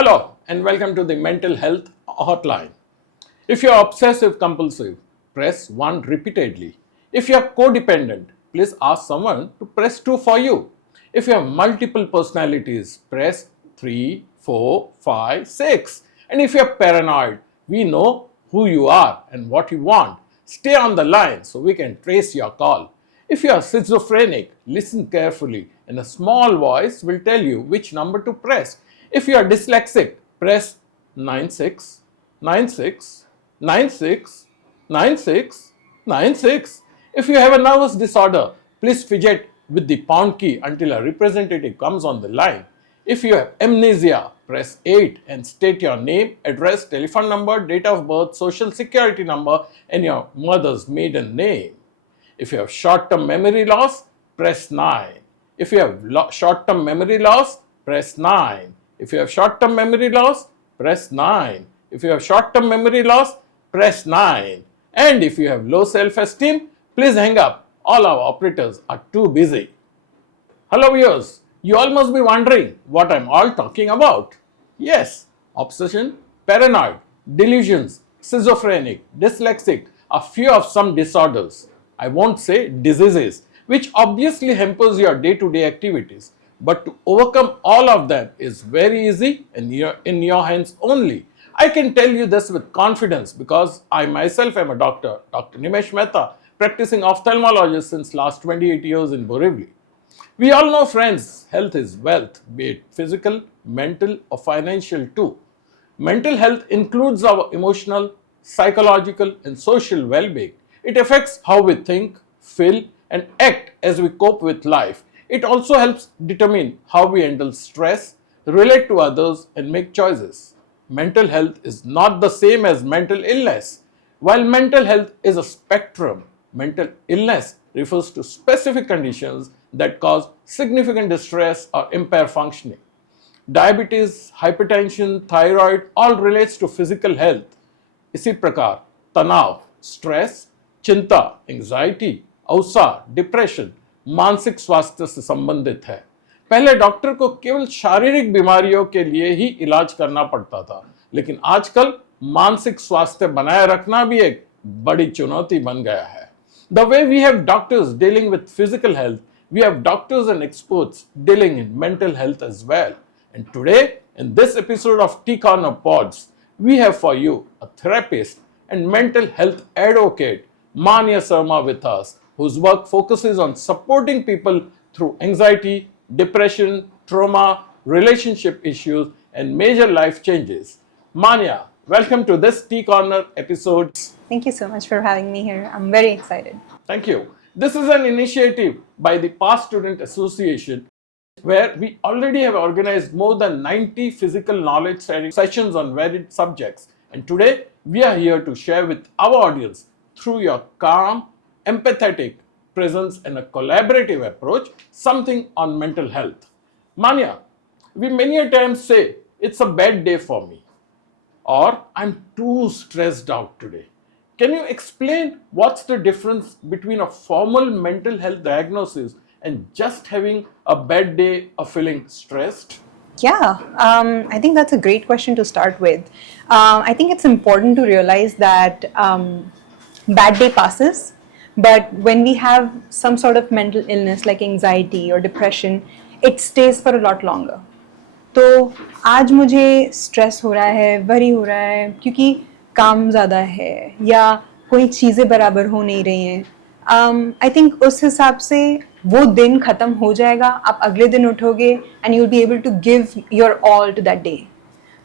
Hello and welcome to the Mental Health Hotline. If you're obsessive compulsive, press 1 repeatedly. If you're codependent, please ask someone to press 2 for you. If you have multiple personalities, press 3, 4, 5, 6. And if you're paranoid, we know who you are and what you want. Stay on the line so we can trace your call. If you are schizophrenic, listen carefully and a small voice will tell you which number to press. If you are dyslexic, press 96, 96, 96, 96, 96. If you have a nervous disorder, please fidget with the pound key until a representative comes on the line. If you have amnesia, press 8 and state your name, address, telephone number, date of birth, social security number, and your mother's maiden name. If you have short-term memory loss, press 9. If you have short-term memory loss, press 9. If you have short-term memory loss, press 9. If you have short-term memory loss, press 9. And if you have low self-esteem, please hang up. All our operators are too busy. Hello viewers, you all must be wondering what I'm all talking about. Yes, obsession, paranoid, delusions, schizophrenic, dyslexic are few of some disorders. I won't say diseases, which obviously hampers your day-to-day activities. But to overcome all of them is very easy and in your hands only. I can tell you this with confidence because I myself am a doctor, Dr. Nimesh Mehta, practicing ophthalmologist since last 28 years in Borivali. We all know, friends, health is wealth, be it physical, mental or financial too. Mental health includes our emotional, psychological and social well-being. It affects how we think, feel and act as we cope with life. It also helps determine how we handle stress, relate to others and make choices. Mental health is not the same as mental illness. While mental health is a spectrum, mental illness refers to specific conditions that cause significant distress or impair functioning. Diabetes, hypertension, thyroid all relates to physical health. इसी प्रकार तनाव, स्ट्रेस, चिंता, एंजाइटी, अवसाद, डिप्रेशन मानसिक स्वास्थ्य से संबंधित है। पहले डॉक्टर को केवल शारीरिक बीमारियों के लिए ही इलाज करना पड़ता था, लेकिन आजकल मानसिक स्वास्थ्य बनाए रखना भी एक बड़ी चुनौती बन गया है। The way we have doctors dealing with physical health, we have doctors and experts dealing in mental health as well. And today, in this episode of T Corner Pods, we have for you a therapist and mental health advocate, Manya Sarma, with us, whose work focuses on supporting people through anxiety, depression, trauma, relationship issues, and major life changes. Manya, welcome to this T Corner episode. Thank you so much for having me here. I'm very excited. Thank you. This is an initiative by the Past Student Association where we already have organized more than 90 physical knowledge sharing sessions on varied subjects. And today we are here to share with our audience through your calm, empathetic presence and a collaborative approach something on mental health. Manya, we many a times say it's a bad day for me or I'm too stressed out today. Can you explain what's the difference between a formal mental health diagnosis and just having a bad day or feeling stressed? Yeah, I think that's a great question to start with. I think it's important to realize that bad day passes, but when we have some sort of mental illness like anxiety or depression, it stays for a lot longer. तो आज मुझे स्ट्रेस हो रहा है, वरी हो रहा है क्योंकि काम ज़्यादा है या कोई चीज़ें बराबर हो नहीं रही हैं। आई थिंक उस हिसाब से वो दिन ख़त्म हो जाएगा, आप अगले दिन उठोगे and you will be able to give your all to that day.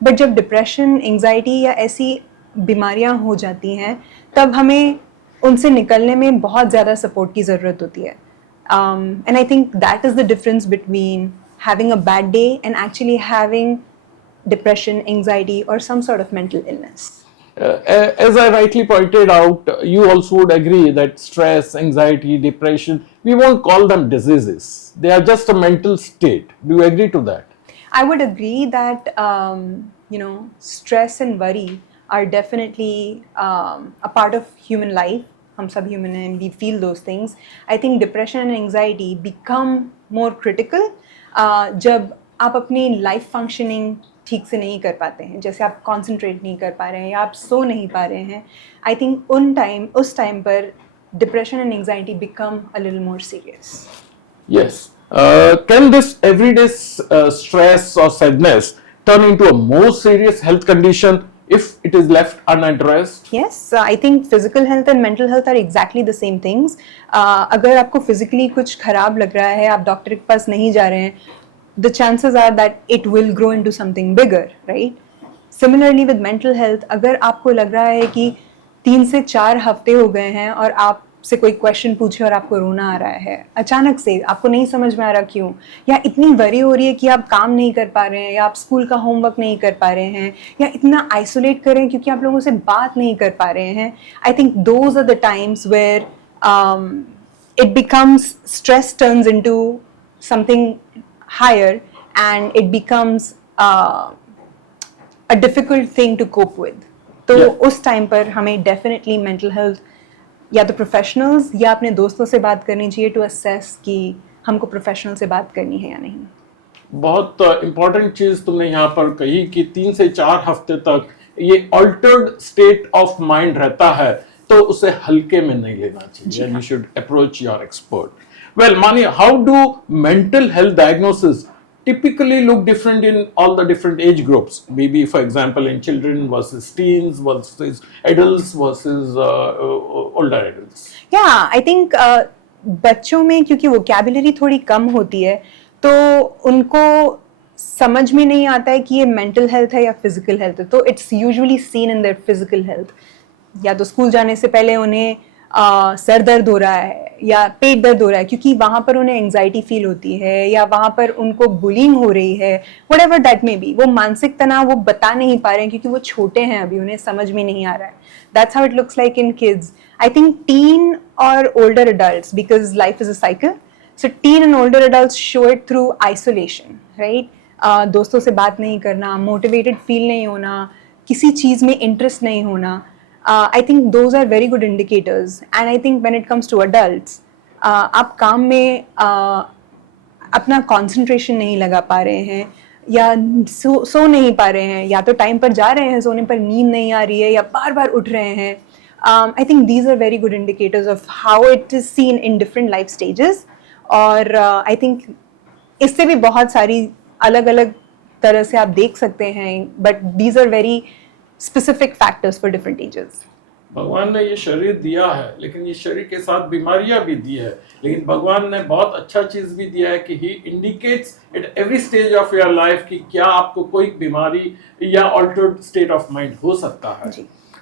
But जब डिप्रेशन, एंग्जाइटी या ऐसी बीमारियां हो जाती हैं तब हमें उनसे निकलने में बहुत ज़्यादा सपोर्ट की ज़रूरत होती है। And I think that is the difference between having a bad day and actually having depression, anxiety or some sort of mental illness. As I rightly pointed out, you also would agree that stress, anxiety, depression, we won't call them diseases. They are just a mental state. Do you agree to that? I would agree that, stress and worry are definitely a part of human life. हम सब human and we feel those things. I think depression and anxiety become more critical जब आप अपनी life functioning ठीक से नहीं कर पाते हैं, जैसे आप कॉन्सेंट्रेट नहीं कर पा रहे हैं या आप सो नहीं पा रहे हैं, आई थिंक उस टाइम पर depression and anxiety become a little more serious. Yes. Can this everyday stress or sadness turn into a more serious health condition if it is left unaddressed? Yes, I think physical health and mental health are exactly the same things. अगर आपको physically कुछ खराब लग रहा है, आप डॉक्टर के पास नहीं जा रहे हैं, the chances are that it will grow into something bigger, right? Similarly with mental health, अगर आपको लग रहा है कि 3 से 4 हफ्ते हो गए हैं और आपसे कोई क्वेश्चन पूछे और आपको रोना आ रहा है अचानक से, आपको नहीं समझ में आ रहा क्यों, या इतनी वरी हो रही है कि आप काम नहीं कर पा रहे हैं, या आप स्कूल का होमवर्क नहीं कर पा रहे हैं, या इतना आइसोलेट कर रहे हैं क्योंकि आप लोगों से बात नहीं कर पा रहे हैं, I think those are the times where it becomes stress turns into something higher and it becomes a difficult thing to cope with. तो उस टाइम पर हमें डेफिनेटली मेंटल हेल्थ या तो प्रोफेशनल्स या अपने दोस्तों से बात करनी चाहिए टू असेस कि हमको प्रोफेशनल से बात करनी है या नहीं. बहुत इम्पोर्टेंट चीज तुमने यहाँ पर कही कि 3 से 4 हफ्ते तक ये ऑल्टर्ड स्टेट ऑफ माइंड रहता है, तो उसे हल्के में नहीं लेना चाहिए. You should approach your expert. Well, Mani, how do mental health diagnosis typically look different in all the different age groups? Maybe, for example, in children versus teens versus adults versus older adults. Yeah, I think बच्चों में क्योंकि वोकैबुलरी थोड़ी कम होती है, तो उनको समझ में नहीं आता है कि ये मेंटल हेल्थ है या फिजिकल हेल्थ है, तो it's usually seen in their physical health. या तो स्कूल जाने से पहले उन्हें सर दर्द हो रहा है या पेट दर्द हो रहा है क्योंकि वहाँ पर उन्हें एंग्जाइटी फील होती है, या वहाँ पर उनको बुलिंग हो रही है, व्हाटएवर दैट मे बी. वो मानसिक तनाव वो बता नहीं पा रहे हैं क्योंकि वो छोटे हैं, अभी उन्हें समझ में नहीं आ रहा है. That's how it looks like in kids. I think teen और older adults, because life is a cycle, so teen and older adults show it through isolation, right? दोस्तों से बात नहीं करना, मोटिवेटेड फील नहीं होना, किसी चीज़ में इंटरेस्ट नहीं होना. I think those are very good indicators. And I think when it comes to adults, आप काम में अपना concentration नहीं लगा पा रहे हैं, या सो नहीं पा रहे हैं, या तो टाइम पर जा रहे हैं, सोने पर नींद नहीं आ रही है, या बार बार उठ रहे हैं. I think these are very good indicators of how it is seen in different life stages. और I think इससे भी बहुत सारी अलग अलग तरह से आप देख सकते हैं, but these are very specific factors for different ages. भगवान ने ये शरीर दिया है, लेकिन ये शरीर के साथ बीमारियां भी दी है, लेकिन भगवान ने बहुत अच्छा चीज भी दिया है कि he indicates at every stage of your life कि क्या आपको कोई बीमारी या ऑल्टर्ड स्टेट ऑफ माइंड हो सकता है.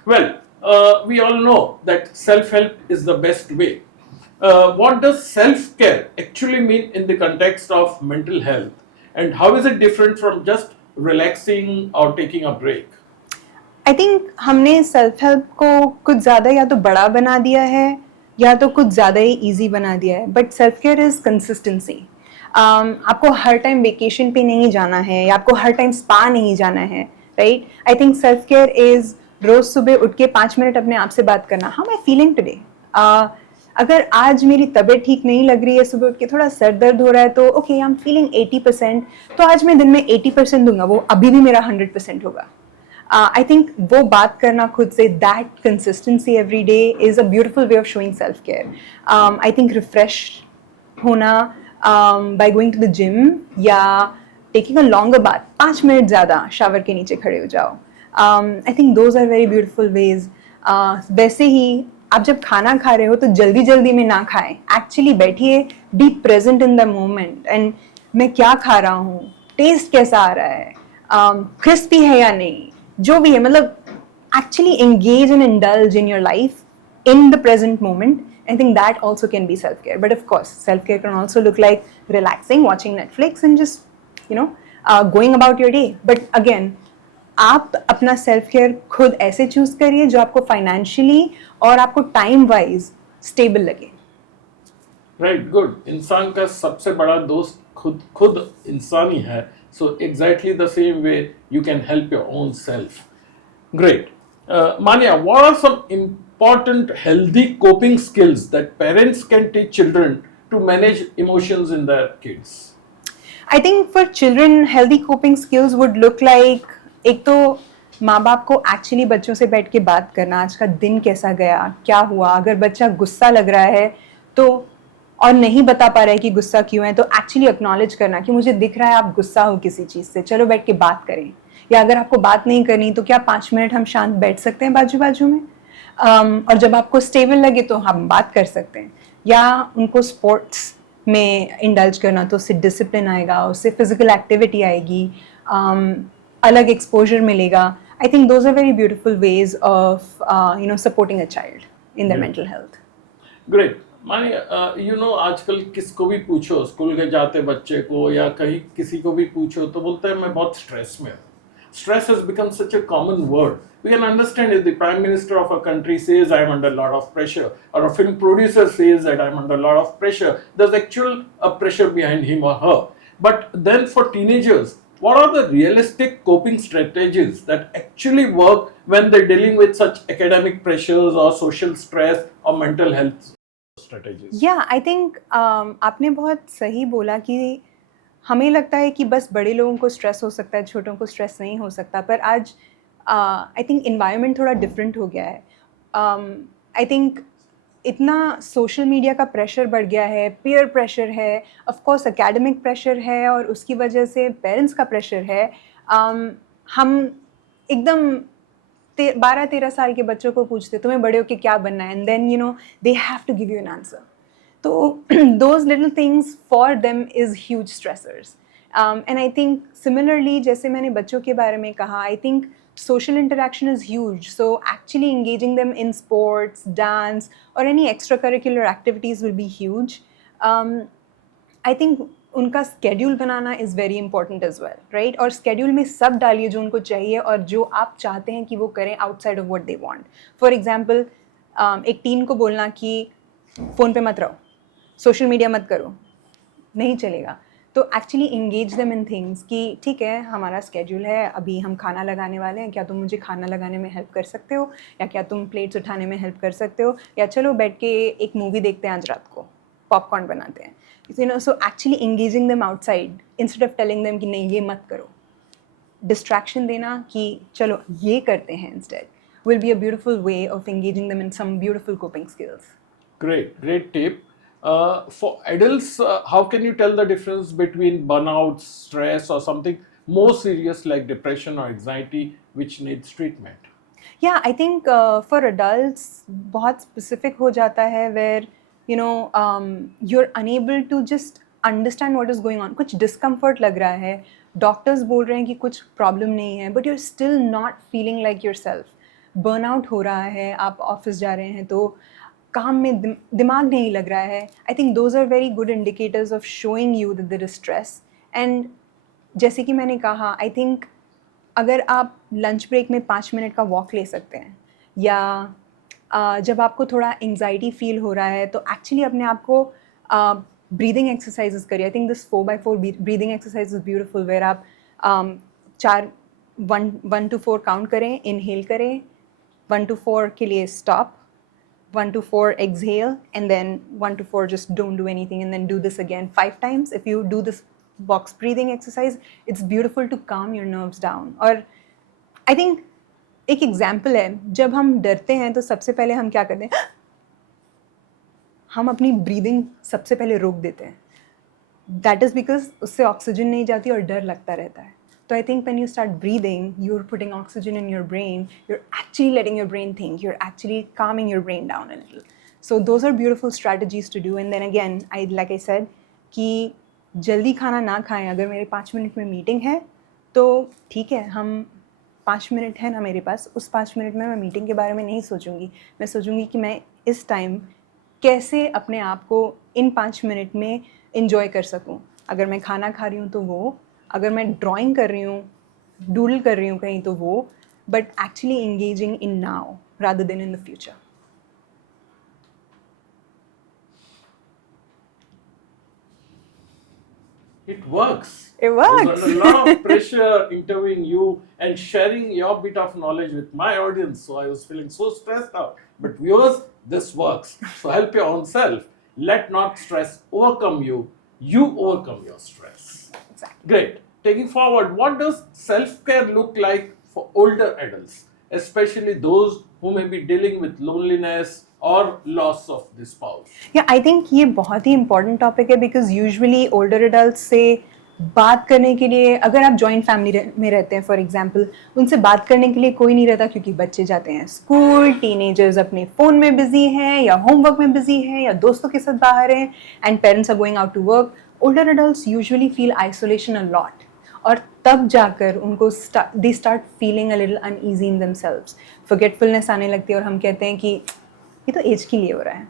Well, we all know that self help is the best way. What does self care actually mean in the context of mental health, and how is it different from just relaxing और taking a break? I think हमने self help को कुछ ज़्यादा या तो बड़ा बना दिया है या तो कुछ ज़्यादा ही ईजी बना दिया है. But self care is consistency. आपको हर टाइम वेकेशन पे नहीं जाना है, या आपको हर टाइम स्पा नहीं जाना है, right? I think self care is रोज़ सुबह उठ के 5 मिनट अपने आप से बात करना. How I feeling today? अगर आज मेरी तबीयत ठीक नहीं लग रही है, सुबह उठ के थोड़ा सर दर्द हो रहा है, तो ओके, आई एम फीलिंग 80%, तो आज मैं दिन में 80% दूंगा, वो अभी भी मेरा 100% होगा. I think वो बात करना खुद से, that consistency every day is a beautiful way of showing self-care. I think refresh होना by going to the gym या taking a longer bath, 5 मिनट ज़्यादा शावर के नीचे खड़े हो जाओ. I think those are very beautiful ways. वैसे ही आप जब खाना खा रहे हो तो जल्दी जल्दी में ना खाएं, एक्चुअली बैठिए, be present in the moment. And मैं क्या खा रहा हूँ, टेस्ट कैसा आ रहा है, क्रिस्पी है या नहीं, जो भी है, मतलब actually engage and indulge in your life in the present moment. I think that also can be self-care. But of course, self-care can also look like relaxing, watching Netflix and just, going about your day. But again, आप अपना self-care खुद ऐसे choose करिए जो आपको financially और आपको time-wise stable लगे. Right, good. इंसान का सबसे बड़ा दोस्त खुद इंसान ही है. So exactly the same way you can help your own self. Great. Mania, what are some important healthy coping skills that parents can teach children to manage emotions in their kids? I think for children, healthy coping skills would look like, एक तो माँ बाप को एक्चुअली बच्चों से बैठ के बात करना, आज का दिन कैसा गया, क्या हुआ, अगर बच्चा गुस्सा लग रहा है तो और नहीं बता पा रहा है कि गुस्सा क्यों है, तो एक्चुअली एक्नॉलेज करना कि मुझे दिख रहा है आप गुस्सा हो किसी चीज़ से, चलो बैठ के बात करें। या अगर आपको बात नहीं करनी तो क्या 5 मिनट हम शांत बैठ सकते हैं बाजू बाजू में, और जब आपको स्टेबल लगे तो हम बात कर सकते हैं। या उनको स्पोर्ट्स में इंडल्ज करना, तो उससे डिसिप्लिन आएगा, उससे फिजिकल एक्टिविटी आएगी, अलग एक्सपोजर मिलेगा। I think those are very beautiful ways of supporting a child in their mental health. Great. मानी आजकल किसको भी पूछो, स्कूल के जाते बच्चे को या कहीं किसी को भी पूछो तो बोलते हैं मैं बहुत स्ट्रेस में हूँ। Stress has become such a common word. We can understand if the Prime Minister of a country says I am under a lot of pressure, or a film producer says that I am under a lot of pressure. There's actual pressure behind him or her. But then for teenagers, what are the realistic coping strategies that actually work when they're dealing with such academic pressures or social stress or mental health strategies? Yeah, I think आपने बहुत सही बोला कि हमें लगता है कि बस बड़े लोगों को स्ट्रेस हो सकता है, छोटों को स्ट्रेस नहीं हो सकता, पर आज आई थिंक इन्वायरमेंट थोड़ा डिफरेंट हो गया है। आई थिंक इतना सोशल मीडिया का प्रेशर बढ़ गया है, पीयर प्रेशर है, ऑफ कोर्स एकेडमिक प्रेशर है, और उसकी वजह से पेरेंट्स का प्रेशर है। हम एकदम 12-13 साल के बच्चों को पूछते तुम्हें बड़े होके क्या बनना है, and then they have to give you an answer. तो those little things for them is huge stressors. And I think similarly, जैसे मैंने बच्चों के बारे में कहा, I think social interaction is huge. So actually engaging them in sports, dance, or any extracurricular activities will be huge. I think उनका schedule बनाना is very important as well, right? और schedule में सब डालिए जो उनको चाहिए और जो आप चाहते हैं कि वो करें outside of what they want. For example, एक टीन को बोलना कि फ़ोन पे मत रहो, सोशल मीडिया मत करो, नहीं चलेगा। तो actually engage them in things कि ठीक है हमारा स्केड्यूल है, अभी हम खाना लगाने वाले हैं, क्या तुम मुझे खाना लगाने में हेल्प कर सकते हो, या क्या तुम प्लेट्स उठाने में हेल्प कर सकते हो, या चलो बैठ के एक मूवी देखते हैं आज रात को, पॉपकॉर्न बनाते हैं। So actually engaging them outside instead of telling them कि नहीं ये मत करो। डिस्ट्रैक्शन देना कि चलो ये करते हैं instead will be a beautiful way of engaging them in some beautiful coping skills. Great tip. For adults, how can you tell the difference between burnout, stress, or something more serious like depression or anxiety, which needs treatment? Yeah, I think for adults बहुत specific हो जाता है where you're unable to just understand what is going on. कुछ discomfort लग रहा है, doctors बोल रहे हैं कि कुछ problem नहीं है, but you're still not feeling like yourself. Burnout हो रहा है, आप ऑफिस जा रहे हैं तो काम में दिमाग नहीं लग रहा है। I think those are very good indicators of showing you that there is stress. And जैसे कि मैंने कहा, आई थिंक अगर आप लंच ब्रेक में 5 मिनट का वॉक ले सकते हैं, या जब आपको थोड़ा एंग्जाइटी फील हो रहा है तो एक्चुअली अपने आप को ब्रीदिंग एक्सरसाइजेस करिए। I think this 4x4 breathing exercise is beautiful, where आप 1 to 4 काउंट करें, इनहेल करें, 1 to 4 के लिए स्टॉप, 1 to 4 exhale, and then 1 to 4 just don't do anything, and then do this again 5 times. If you do this box breathing exercise, it's beautiful to calm your nerves down. और I think एक एग्जाम्पल है, जब हम डरते हैं तो सबसे पहले हम क्या करते हैं, हम अपनी ब्रीदिंग सबसे पहले रोक देते हैं। दैट इज़ बिकॉज उससे ऑक्सीजन नहीं जाती और डर लगता रहता है। So I think when you start breathing, you're putting oxygen in your brain, you're actually letting your brain think, you're actually calming your brain down a little. So those are beautiful strategies to do. And then again, like I said, कि जल्दी खाना ना खाएं। अगर मेरे 5 मिनट में मीटिंग है तो ठीक है, हम 5 मिनट है ना मेरे पास, उस 5 मिनट में मैं मीटिंग के बारे में नहीं सोचूंगी, मैं सोचूंगी कि मैं इस टाइम कैसे अपने आप को इन 5 मिनट में इंजॉय कर सकूं। अगर मैं खाना खा रही हूँ तो वो, अगर मैं ड्राइंग कर रही हूँ, डूडल कर रही हूँ कहीं तो वो, but actually engaging in now rather then in the future. It works. It works. There's a lot of pressure interviewing you and sharing your bit of knowledge with my audience. So I was feeling so stressed out. But viewers, this works. So help your own self. Let not stress overcome you. You overcome your stress. Exactly. Great. Taking forward, what does self-care look like for older adults, especially those who may be dealing with loneliness or loss of the spouse? या I think ये बहुत ही important topic है because usually older adult से बात करने के लिए, अगर आप जॉइंट फैमिली में रहते हैं फॉर एग्जांपल, उनसे बात करने के लिए कोई नहीं रहता क्योंकि बच्चे जाते हैं स्कूल, टीनेजर्स अपने फ़ोन में बिजी हैं या होमवर्क में बिजी हैं या दोस्तों के साथ बाहर हैं, and parents are going out to work. Older adults usually feel isolation a lot, और तब जाकर उनको they start feeling a little uneasy in themselves. Forgetfulness आने लगती है और हम कहते हैं कि ये तो एज के लिए हो रहा है,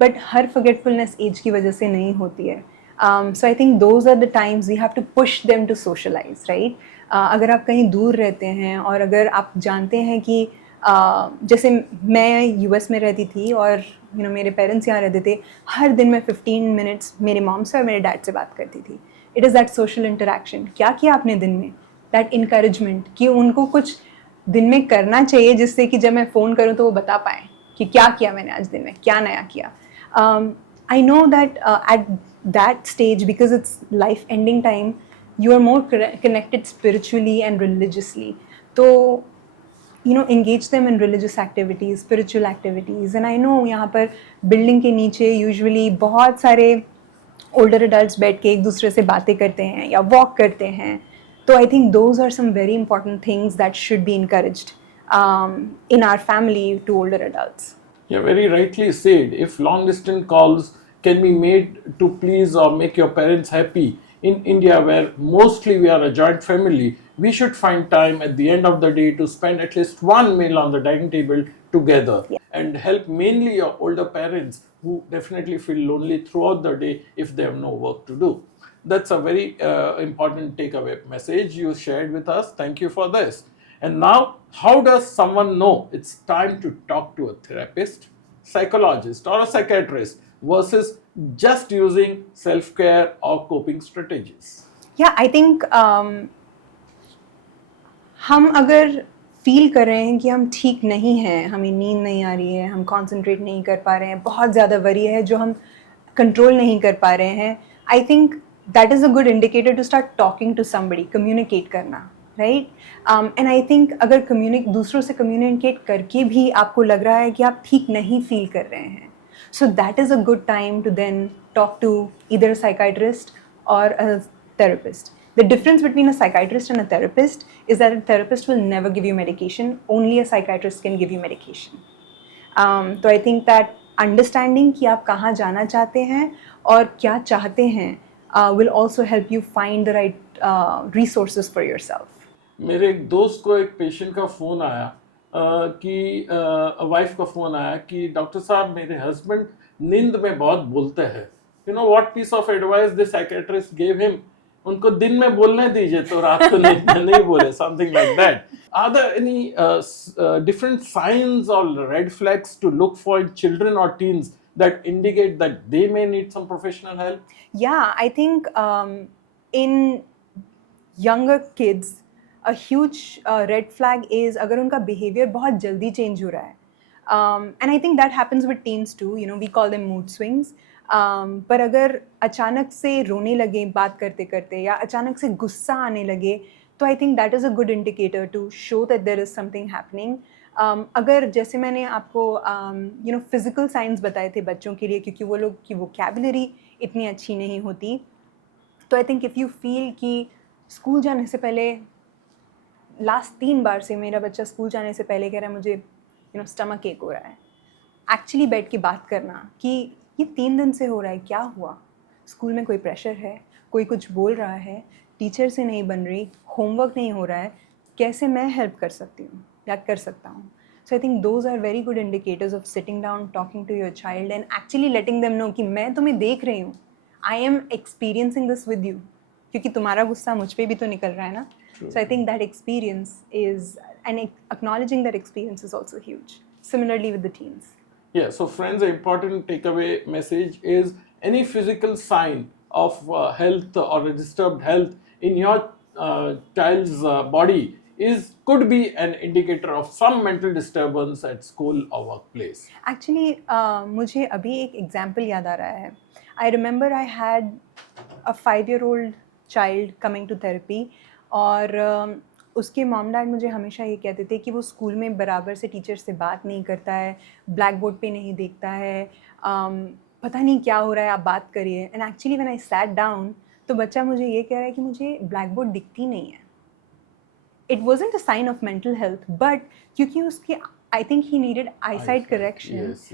बट हर फॉरगेटफुलनेस एज की वजह से नहीं होती है. So I think those are the times we have to push them to socialize, right. अगर आप कहीं दूर रहते हैं और अगर आप जानते हैं कि जैसे मैं यूएस में रहती थी और मेरे पेरेंट्स यहाँ रहते थे, हर दिन मैं 15 मिनट्स मेरे मॉम से और मेरे डैड से बात करती थी. It is that social interaction. क्या किया आपने दिन में, दैट इनकरेजमेंट कि उनको कुछ दिन में करना चाहिए जिससे कि जब मैं फ़ोन करूँ तो वो बता पाएँ कि क्या किया मैंने आज दिन में, क्या नया किया. I know that at that stage, because it's life-ending time, you are more connected spiritually and religiously. So, engage them in religious activities, spiritual activities. And I know यहाँ पर building के नीचे usually बहुत सारे older adults बैठ के एक दूसरे से बातें करते हैं या walk करते हैं. So I think those are some very important things that should be encouraged in our family to older adults. Yeah, very rightly said. If long distance calls can be made to please or make your parents happy, in India, where mostly we are a joint family, we should find time at the end of the day to spend at least one meal on the dining table together. Yeah. And help mainly your older parents who definitely feel lonely throughout the day if they have no work to do. That's a very important takeaway message you shared with us. Thank you for this. And now, how does someone know it's time to talk to a therapist, psychologist, or a psychiatrist versus just using self-care or coping strategies? Yeah, I think हम अगर फील कर रहे हैं कि हम ठीक नहीं हैं, हमें नींद नहीं आ रही है, हम कॉन्सेंट्रेट नहीं कर पा रहे हैं, बहुत ज़्यादा वरी है जो हम कंट्रोल नहीं कर पा रहे हैं, I think that is a good indicator to start talking to somebody, communicate करना, राइट. एंड आई थिंक अगर दूसरों से कम्युनिकेट करके भी आपको लग रहा है कि आप ठीक नहीं फील कर रहे हैं, so that is a good time to then talk to either a psychiatrist or a therapist. The difference between a psychiatrist and a therapist is that a therapist will never give you medication, only a psychiatrist can give you medication. So I think that understanding कि आप कहाँ जाना चाहते हैं और क्या चाहते हैं will also help you find the right resources for yourself. मेरे एक दोस्त को एक पेशेंट का फ़ोन आया कि वाइफ का फ़ोन आया कि डॉक्टर साहब मेरे हस्बैंड नींद में बहुत बोलते हैं. You know what piece of advice the psychiatrist gave him, उनको दिन में बोलने दीजिए तो रात को नींद में नहीं बोले, something like that. Are there any different signs or red flags to look for in children or teens that indicate that they may need some professional help? Yeah, I think in younger kids, a huge red flag is अगर उनका behavior बहुत जल्दी change हो रहा है. And I think that happens with teens too, we call them mood swings. पर अगर अचानक से रोने लगे बात करते करते या अचानक से गुस्सा आने लगे, तो I think that is a good indicator to show that there is something happening. अगर जैसे मैंने आपको physical signs बताए थे बच्चों के लिए, क्योंकि वो लोग की vocabulary इतनी अच्छी नहीं होती, तो I think if you feel कि स्कूल जाने से पहले लास्ट 3 बार से मेरा बच्चा स्कूल जाने से पहले कह रहा है मुझे स्टमक एक हो रहा है, एक्चुअली बैठ के बात करना कि ये 3 दिन से हो रहा है, क्या हुआ, स्कूल में कोई प्रेशर है, कोई कुछ बोल रहा है, टीचर से नहीं बन रही, होमवर्क नहीं हो रहा है, कैसे मैं हेल्प कर सकती हूँ या कर सकता हूँ. So I think those are very good indicators of sitting down, talking to your child and actually letting them know कि मैं तुम्हें देख रही हूँ, I am experiencing this with you, क्योंकि तुम्हारा गुस्सा मुझ पर भी तो निकल रहा है ना. So I think that experience is, and acknowledging that experience is also huge. Similarly with the teens. Yeah, so friends, an important takeaway message is any physical sign of health or a disturbed health in your child's body could be an indicator of some mental disturbance at school or workplace. Actually, मुझे अभी एक example याद आ रहा है. I remember I had a 5-year-old child coming to therapy. और उसके mom dad मुझे हमेशा ये कहते थे कि वो स्कूल में बराबर से टीचर से बात नहीं करता है, ब्लैक बोर्ड पे नहीं देखता है, पता नहीं क्या हो रहा है, आप बात करिए. And actually when I sat down, तो बच्चा मुझे ये कह रहा है कि मुझे ब्लैक बोर्ड दिखती नहीं है. It wasn't a sign of mental health, but क्योंकि उसके I think he needed eyesight correction. Yes.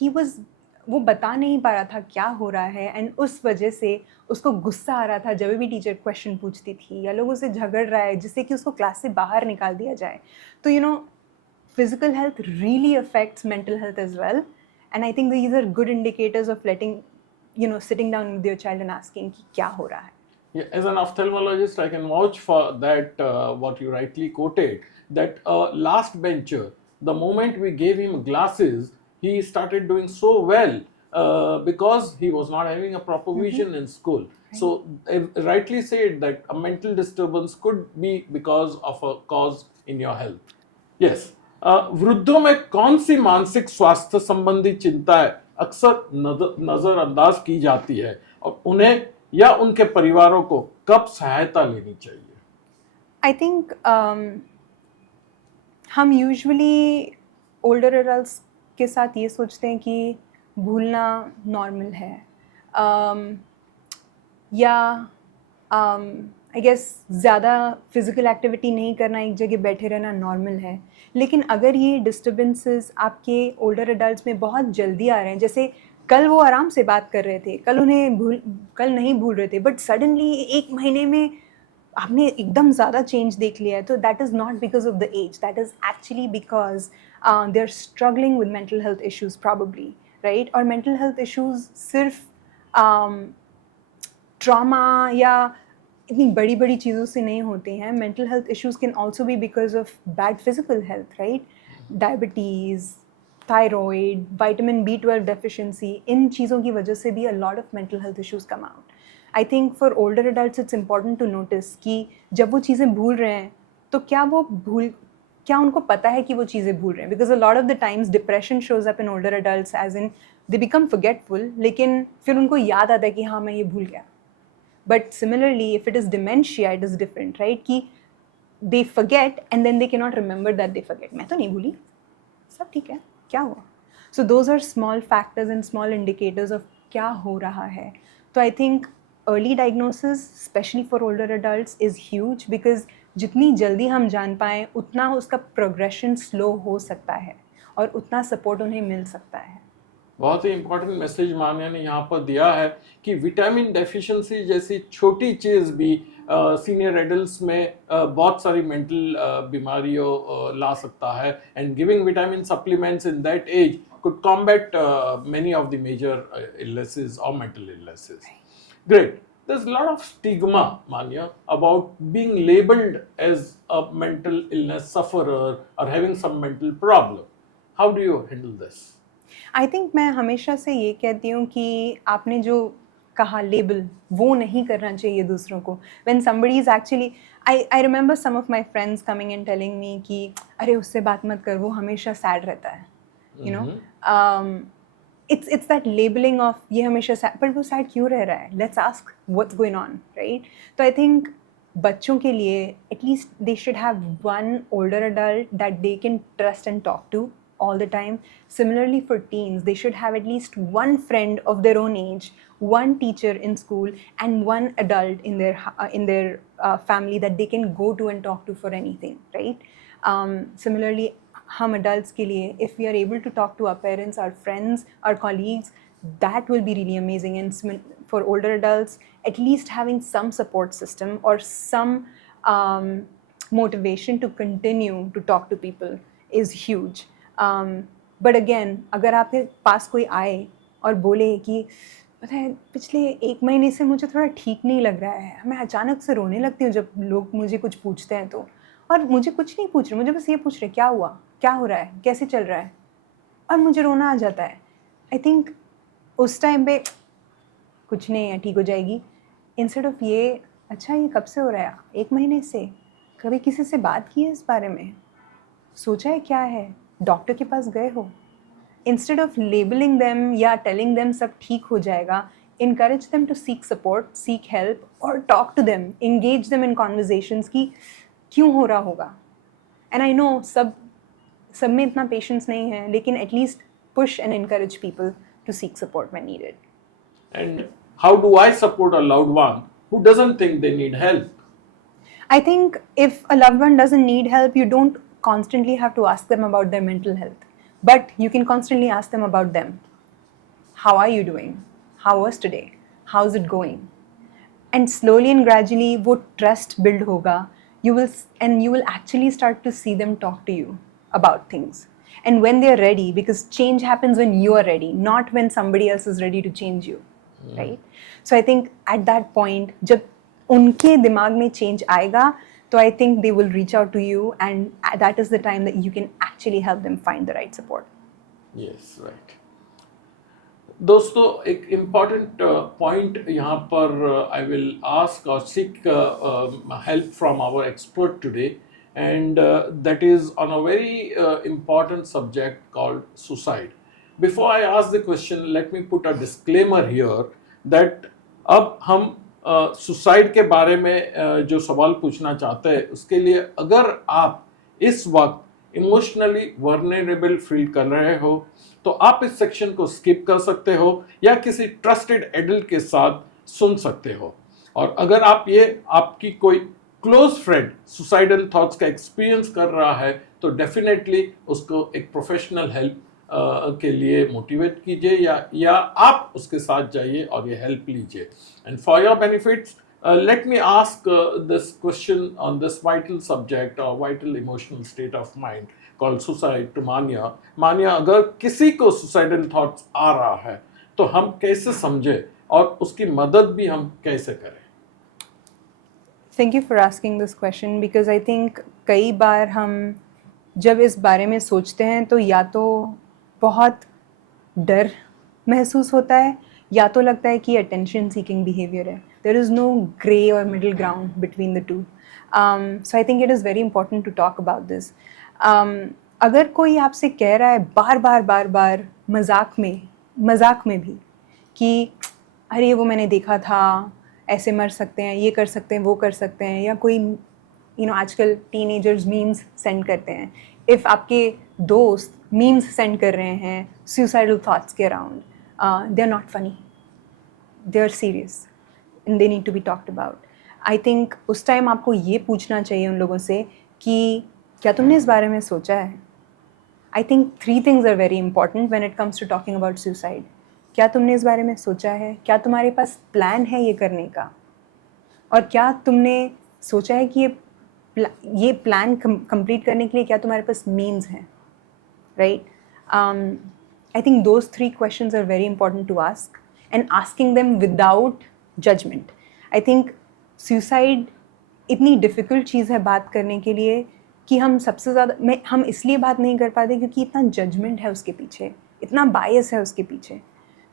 He was वो बता नहीं पा रहा था क्या हो रहा है, एंड उस वजह से उसको गुस्सा आ रहा था जब भी टीचर क्वेश्चन पूछती थी या लोगों से झगड़ रहा है जिससे कि उसको क्लास से बाहर निकाल दिया जाए. तो physical health really affects mental health as well, and I think these are good indicators of letting sitting down with your child and asking कि क्या हो रहा है. Yeah, as an ophthalmologist, I can vouch for that, what you rightly quoted, that last bencher, the moment we gave him glasses, he started doing so well because he was not having a proper vision in school. Right. So, rightly said that a mental disturbance could be because of a cause in your health. Yes. वृद्धों में कौन सी मानसिक स्वास्थ्य संबंधी चिंताएं अक्सर नजरअंदाज की जाती है और उन्हें या उनके परिवारों को कब सहायता लेनी चाहिए? I think हम यूजुअली ओल्डर एडल्ट्स के साथ ये सोचते हैं कि भूलना नॉर्मल है, या आई गेस ज़्यादा फिज़िकल एक्टिविटी नहीं करना, एक जगह बैठे रहना नॉर्मल है. लेकिन अगर ये डिस्टर्बेंसेस आपके ओल्डर एडल्ट्स में बहुत जल्दी आ रहे हैं, जैसे कल वो आराम से बात कर रहे थे, कल नहीं भूल रहे थे, बट सडनली 1 महीने में आपने एकदम ज़्यादा चेंज देख लिया है, तो that is not because of the age, that is actually because they are struggling with mental health issues probably, right. और मेंटल हेल्थ इश्यूज़ सिर्फ ट्रॉमा या इतनी बड़ी बड़ी चीज़ों से नहीं होते हैं. Mental health issues can also be because of bad physical health, right. Diabetes, thyroid, vitamin B12 deficiency, इन चीज़ों की वजह से भी a lot of mental health issues come out. I think for older adults it's important to notice कि जब वो चीज़ें भूल रहे हैं तो क्या उनको पता है कि वो चीज़ें भूल रहे हैं. Because a lot of the times depression shows up in older adults as in they become forgetful, लेकिन फिर उनको याद आता है कि हाँ मैं ये भूल गया. But similarly if it is dementia it is different, right, कि they forget and then they can not remember that they forget. मैं तो नहीं भूली, सब ठीक है, क्या हुआ. So those are small factors and small indicators of क्या हो रहा है. तो I think early diagnosis specially for older adults is huge, because जितनी जल्दी हम जान पाएँ उतना उसका प्रोग्रेशन स्लो हो सकता है और उतना सपोर्ट उन्हें मिल सकता है. बहुत ही इम्पोर्टेंट मैसेज मान्या ने यहाँ पर दिया है कि विटामिन डेफिशिएंसी जैसी छोटी चीज़ भी सीनियर एडल्ट्स में बहुत सारी मेंटल बीमारियों ला सकता है, and giving vitamin supplements in that age could combat many of the major illnesses or mental illnesses. Great. There's a lot of stigma, Manya, about being labeled as a mental illness sufferer or having some mental problem. How do you handle this? I think मैं हमेशा से ये कहती हूँ कि आपने जो कहा लेबल, वो नहीं करना चाहिए दूसरों को. When somebody is actually, I remember some of my friends coming and telling me कि अरे उससे बात मत कर, वो हमेशा सैड रहता है, you know. It's that labelling of ये हमेशा सैड, पर वो सैड क्यों रह रहा है, let's ask what's going on, right. तो आई थिंक बच्चों के लिए at least they should have one older adult that they can trust and talk to all the time. Similarly for teens, they should have at least one friend of their own age, one teacher in school, and one adult in their family that they can go to and talk to for anything, right? Similarly, hum adults ke liye, if we are able to talk to our parents, our friends, our colleagues, that will be really amazing. And for older adults, at least having some support system or some motivation to continue to talk to people is huge. But again अगर आपके पास कोई आए और बोले कि पता है पिछले 1 महीने से मुझे थोड़ा ठीक नहीं लग रहा है, मैं अचानक से रोने लगती हूँ जब लोग मुझे कुछ पूछते हैं तो, और मुझे कुछ नहीं पूछ रहे, मुझे बस ये पूछ रहे क्या हुआ, क्या हो रहा है, कैसे चल रहा है, और मुझे रोना आ जाता है. आई थिंक उस टाइम पे कुछ नहीं है, ठीक हो जाएगी, इंस्टेड ऑफ ये अच्छा ये कब से हो रहा है, 1 महीने से, कभी किसी से बात की है इस बारे में, सोचा है क्या है, डॉक्टर के पास गए हो. इंस्टेड ऑफ लेबलिंग देम या टेलिंग देम सब ठीक हो जाएगा, encourage them to seek support, seek help, or talk to them, engage them in conversations कि क्यों हो रहा होगा. And I know सब में इतना patience नहीं है, लेकिन at least push and encourage people to seek support when needed. And how do I support a loved one who doesn't think they need help? I think if a loved one doesn't need help, you don't constantly have to ask them about their mental health. But you can constantly ask them about them. How are you doing? How was today? How's it going? And slowly and gradually, वो trust build होगा. You will actually start to see them talk to you about things. And when they are ready, because change happens when you are ready, not when somebody else is ready to change you, right? So I think at that point, जब उनके दिमाग में change आएगा, तो I think they will reach out to you, and that is the time that you can actually help them find the right support. Yes, right. दोस्तों एक important point यहाँ पर आई विल आस्क और seek help from our expert today and that is on a very important subject called suicide. Before I ask the question, let me put a disclaimer here that अब हम सुसाइड के बारे में जो सवाल पूछना चाहते हैं उसके लिए अगर आप इस वक्त इमोशनली वर्नरेबल फील कर रहे हो तो आप इस सेक्शन को स्किप कर सकते हो या किसी ट्रस्टेड एडल्ट के साथ सुन सकते हो. और अगर आपकी कोई क्लोज फ्रेंड सुसाइडल थॉट्स का एक्सपीरियंस कर रहा है तो डेफिनेटली उसको एक प्रोफेशनल हेल्प के लिए मोटिवेट कीजिए या आप उसके साथ जाइए और ये हेल्प लीजिए. And for your benefits, let me ask this question on this vital subject or vital emotional state of mind called suicide to Manya. Manya, अगर किसी को suicidal thoughts आ रहा है तो हम कैसे समझे और उसकी मदद भी हम कैसे करें? Thank you for asking this question because I think कई बार हम जब इस बारे में सोचते हैं तो या तो बहुत डर महसूस होता है या तो लगता है कि attention seeking behavior है. There is no gray or middle ground between the two. So I think it is very important to talk about this. अगर कोई आपसे कह रहा है बार बार मजाक में भी कि अरे वो मैंने देखा था, ऐसे मर सकते हैं, ये कर सकते हैं, वो कर सकते हैं, या कोई आजकल टीनेजर्स मीम्स सेंड करते हैं. इफ़ आपके दोस्त मीम्स सेंड कर रहे हैं suicidal thoughts के around, they are not funny. They are serious. And they need to be talked about. I think उस टाइम आपको ये पूछना चाहिए उन लोगों से कि क्या तुमने इस बारे में सोचा है. I think 3 things are very important when it comes to talking about suicide. क्या तुमने इस बारे में सोचा है, क्या तुम्हारे पास प्लान है ये करने का, और क्या तुमने सोचा है कि ये प्लान कंप्लीट करने के लिए क्या तुम्हारे पास मीन्स हैं, right? I think those 3 questions are very important to ask, and asking them without judgment. I think suicide इतनी डिफ़िकल्ट चीज़ है बात करने के लिए कि हम सबसे ज़्यादा हम इसलिए बात नहीं कर पाते क्योंकि इतना जजमेंट है उसके पीछे, इतना बायस है उसके पीछे.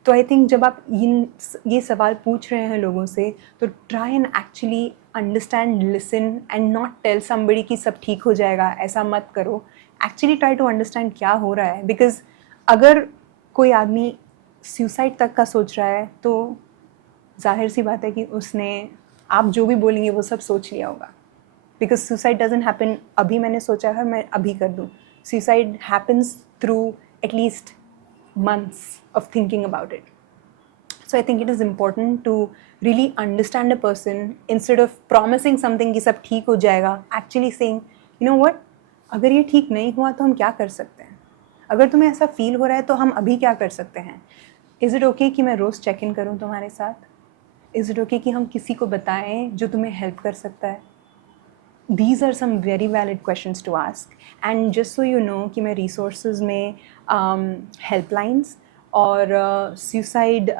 तो आई थिंक जब आप ये सवाल पूछ रहे हैं लोगों से तो try and actually understand, listen and not tell somebody कि सब ठीक हो जाएगा, ऐसा मत करो. एक्चुअली ट्राई टू अंडरस्टैंड क्या हो रहा है, बिकॉज अगर कोई आदमी सुसाइड तक का सोच रहा है तो जाहिर सी बात है कि उसने आप जो भी बोलेंगे वो सब सोच लिया होगा. बिकॉज सुसाइड डजंट हैपन अभी मैंने सोचा है मैं अभी कर दूँ. Suicide happens through at least months of thinking about it. So I think it is important to really understand a person instead of promising something कि सब ठीक हो जाएगा. Actually saying, you know what, अगर ये ठीक नहीं हुआ तो हम क्या कर सकते हैं, अगर तुम्हें ऐसा फील हो रहा है तो हम अभी क्या कर सकते हैं. Is it okay कि मैं रोज़ चेक इन करूँ तुम्हारे साथ? Is it okay कि हम किसी को बताएं जो तुम्हें हेल्प कर सकता है? These are some very valid questions to ask. And just so you know कि मैं resources में helplines और suicide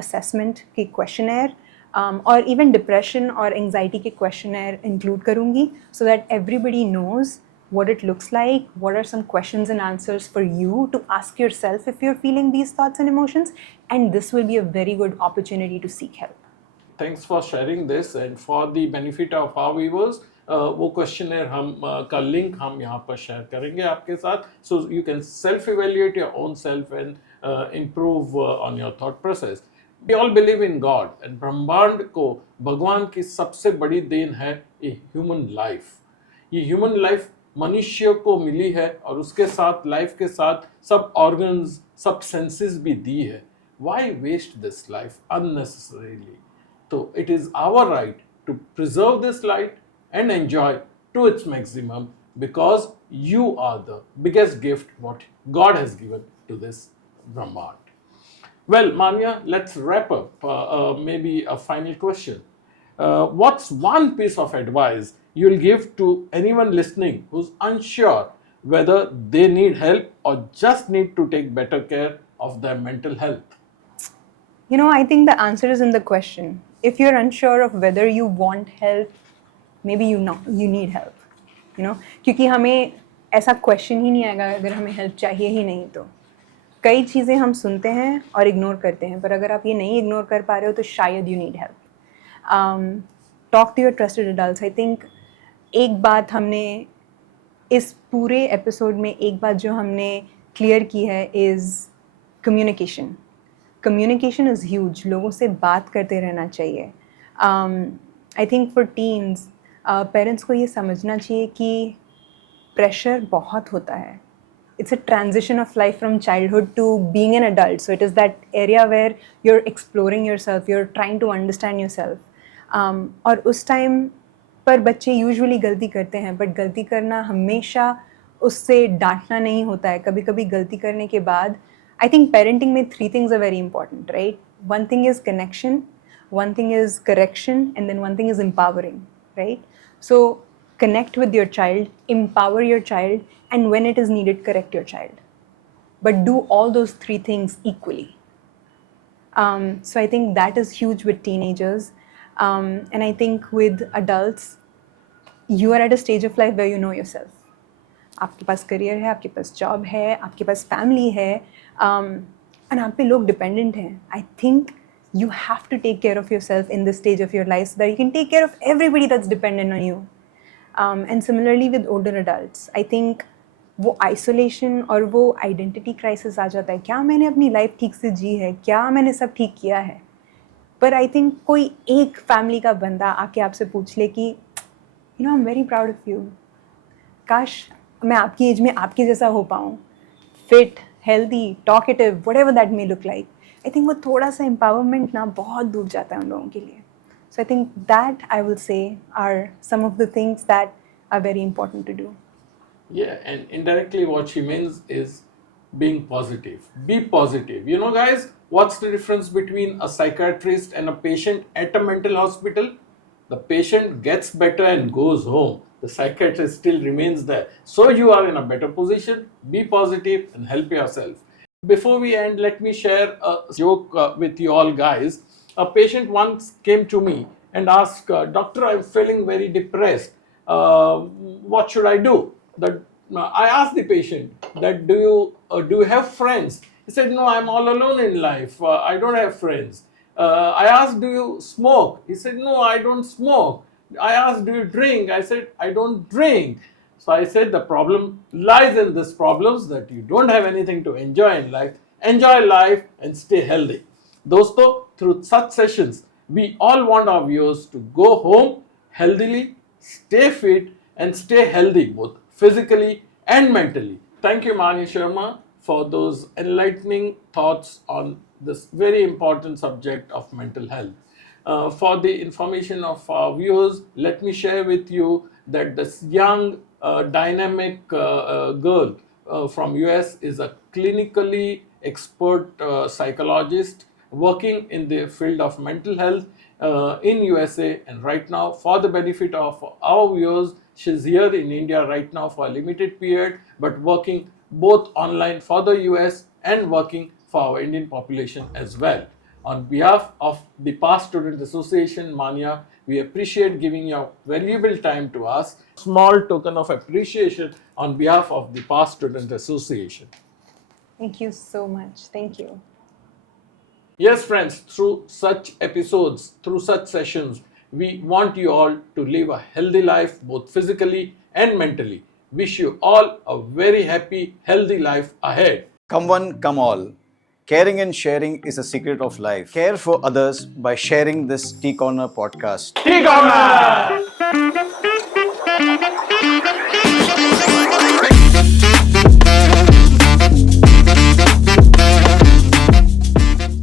assessment के questionnaire और even depression और anxiety के questionnaire include करूँगी so that everybody knows what it looks like, what are some questions and answers for you to ask yourself if you're feeling these thoughts and emotions, and this will be a very good opportunity to seek help. Thanks for sharing this, and for the benefit of our viewers, वो क्वेश्चनर हम का लिंक हम यहाँ पर शेयर करेंगे आपके साथ, so you can self evaluate your own self and improve on your thought process. We all believe in God and ब्रह्मांड को भगवान की सबसे बड़ी देन है ये ह्यूमन लाइफ। ये ह्यूमन लाइफ मनुष्य को मिली है और उसके साथ लाइफ के साथ सब ऑर्गन्स सब सेंसेस भी दी है। Why waste this life unnecessarily? So it is our right to preserve this light and enjoy to its maximum because you are the biggest gift what God has given to this Brahmand. Well, Manya, let's wrap up. Maybe a final question. What's one piece of advice you'll give to anyone listening who's unsure whether they need help or just need to take better care of their mental health? You know, I think the answer is in the question. If you're unsure of whether you want help, maybe you need help. You know, क्योंकि हमें ऐसा क्वेश्चन ही नहीं आएगा अगर हमें हेल्प चाहिए ही नहीं तो। कई चीज़ें हम सुनते हैं और इग्नोर करते हैं, पर अगर आप ये नहीं इग्नोर कर पा रहे हो तो शायद you need help. Talk to your trusted adults. I think एक बात हमने इस पूरे एपिसोड में एक बात जो हमने क्लियर की है is communication. Communication is huge. लोगों से बात करते रहना चाहिए। आई थिंक फॉर टीन्स पेरेंट्स को ये समझना चाहिए कि प्रेशर बहुत होता है। It's a transition of life from childhood to being an adult. So it is that area where you're exploring yourself, you're trying to understand yourself. और उस टाइम पर बच्चे यूजुअली गलती करते हैं, बट गलती करना हमेशा उससे डांटना नहीं होता है। कभी कभी गलती करने के बाद आई थिंक पेरेंटिंग में 3 things are very important, right? One thing is connection, one thing is correction, and then one thing is empowering, right? So connect with your child, empower your child, and when it is needed, correct your child. But do all those 3 things equally. So I think that is huge with teenagers. And I think with adults, you are at a stage of life where you know yourself. आपके पास करियर है, आपके पास जॉब है, आपके पास फैमिली है, and आप पे लोग डिपेंडेंट हैं. I think you have to take care of yourself in this stage of your life so that you can take care of everybody that's dependent on you. And similarly with older adults, I think वो आइसोलेशन और वो identity crisis आ जाता है। क्या मैंने अपनी लाइफ ठीक से जी है? क्या मैंने सब ठीक किया है? पर आई थिंक कोई एक फैमिली का बंदा आके आपसे पूछ ले कि you know I am very proud of you, काश मैं आपकी एज में आपके जैसा हो पाऊँ, fit, healthy, talkative, whatever that may look like. I think वो थोड़ा सा एम्पावरमेंट ना बहुत दूर जाता है उन लोगों के लिए। So I think that I will say are some of the things that are very important to do. Yeah, and indirectly what she means is being positive. Be positive. You know, guys, what's the difference between a psychiatrist and a patient at a mental hospital? The patient gets better and goes home. The psychiatrist still remains there. So you are in a better position. Be positive and help yourself. Before we end, let me share a joke with you all, guys. A patient once came to me and asked, Doctor, I'm feeling very depressed. What should I do? I asked the patient that do you have friends? He said, no, I'm all alone in life. I don't have friends. I asked, do you smoke? He said, no, I don't smoke. I asked, do you drink? I said, I don't drink. So I said, the problem lies in this problems that you don't have anything to enjoy in life. Enjoy life and stay healthy. दोस्तों, through such sessions, we all want our viewers to go home healthily, stay fit, and stay healthy both physically and mentally. Thank you, Mani Sharma, for those enlightening thoughts on this very important subject of mental health. For the information of our viewers, let me share with you that this young, dynamic girl from US is a clinically expert psychologist working in the field of mental health in USA, and right now, for the benefit of our viewers, she's here in India right now for a limited period, but working both online for the US and working for our Indian population as well. On behalf of the Past Student Association, Manya, we appreciate giving your valuable time to us. Small token of appreciation on behalf of the Past Student Association. Thank you so much. Thank you. Yes, friends, through such episodes, through such sessions, we want you all to live a healthy life, both physically and mentally. Wish you all a very happy, healthy life ahead. Come one, come all. Caring and sharing is a secret of life. Care for others by sharing this Tea Corner podcast. Tea Corner!